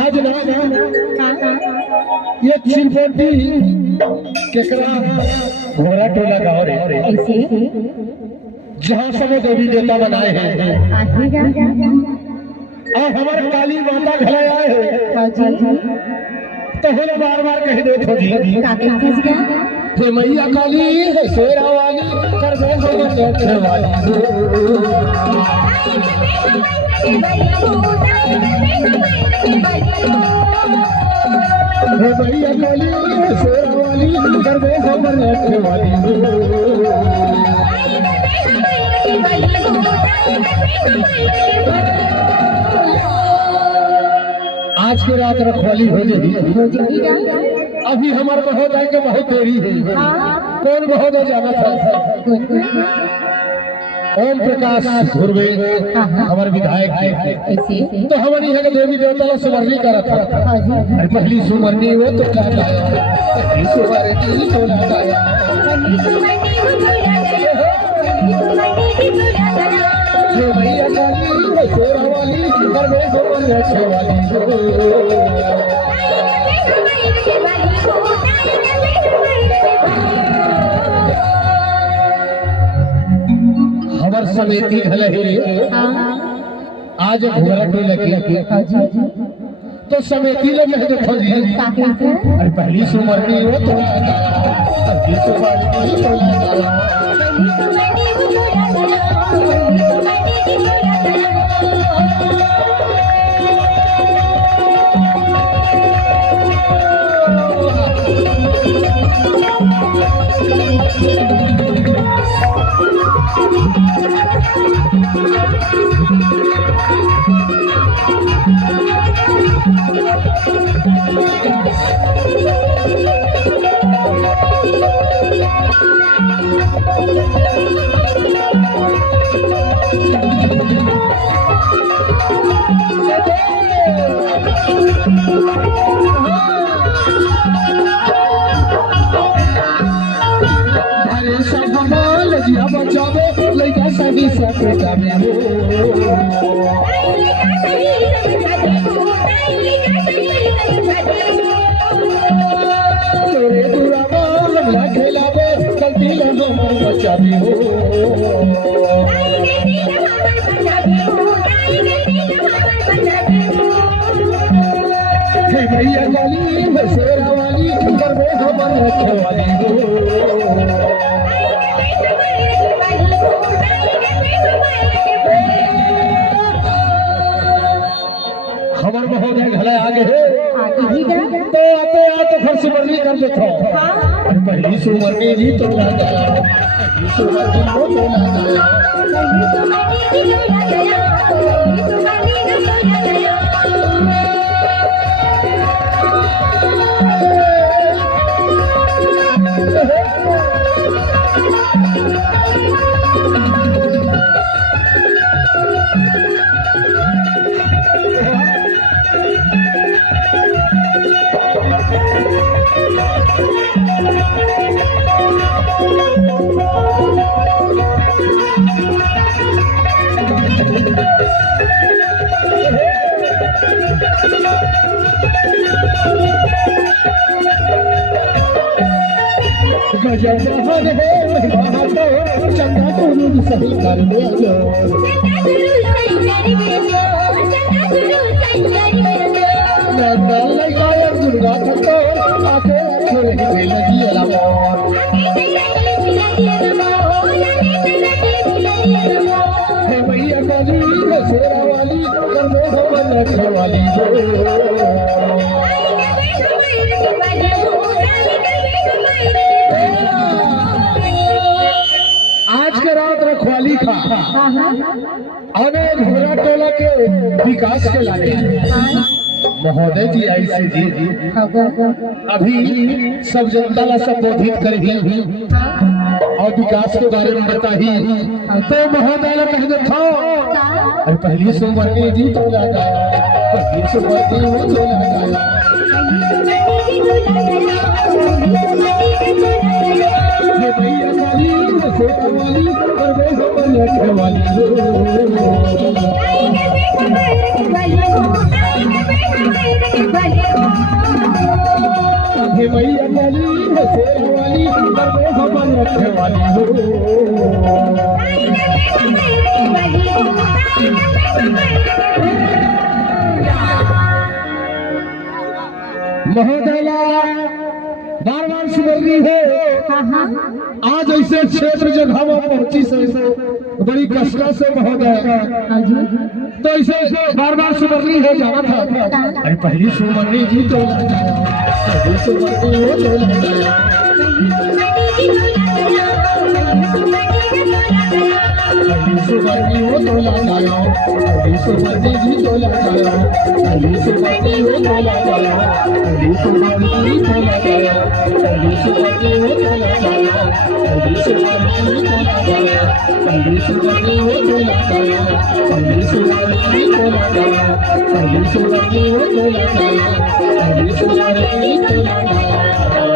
आज ना ये चिरपोटी केकरा घोड़ा टोला गाँव रे जहाँ सब देवी देवता बनाए हैं और हमारे काली माता घर आए हैं तो हम बार बार कह दे हे मैया काली है शेरा वाली कर दे हो नेत्र वाली हे मैया काली है शेरा वाली कर दे हो नेत्र वाली आज की रात रखवाली हो जाएगी अभी हमारे महोदय के बहुत देरी है कौन महोदय जाना था ओम प्रकाश धुर्वे हमारे विधायक थे तो हमारे यहाँ के देवी देवता लोग सुमरनी करा था अरे पहली सुमरनी वो तो क्या गाया पहली सुमरनी तो ना गाया भैया काली शेरा वाली कर दे हो नेत्र वाली हमार समिति घल आज घोड़ा टोला तो समिति लगे देखो जी अरे पहली सुमरनी वो तो पहली सुमरनी तो भैया काली शेरा वाली कर दे हमारे नेत्र वाली हमारे महोदय घला आगे है तो आते फिर सुमरनी कर देता अरे पहली सुमरनी भी तो ना गया पहली सुमरनी तो ना गया चंदा गुरु सही कर दे दुर्गा थको आके लगी भैया काली शेरा वाली कर दे हो नेत्र वाली आज के रात रखवाली का अनेक घोड़ा टोला के विकास के लाने महोदय जी ऐसे जी अभी सब जनता ला संबोधित करेगी और विकास के बारे में बताही तो महोदय कह दे था अरे पहली सुमरनी जी तो लगाया पहली सुमरनी वो तो लगाया ये भैया वाली सोटा वाली और वे हो वाली हे भैया वाली सोटा वाली और वे हो वाली महोदया बार बार सुमरनी है आज ऐसे क्षेत्र जगह पहुंची से बड़ी कष्ट से महोदय तो ऐसे बार बार सुमरनी है जाना था अरे पहली सुमरनी जी तो पहली सुमरनी हो तो पहली सुमरनी हो तो लगाया पहली सुमरनी जी तो लगाया पहली सुमरनी हो तो लगाया पहली सुमरनी तो लगाया पहली सुमरनी हो तो लगाया पहली सुमरनी तो लगाया पहली सुमरनी हो तो लगाया पहली सुमरनी तो लगाया पहली सुमरनी हो तो लगाया पहली सुमरनी तो लगाया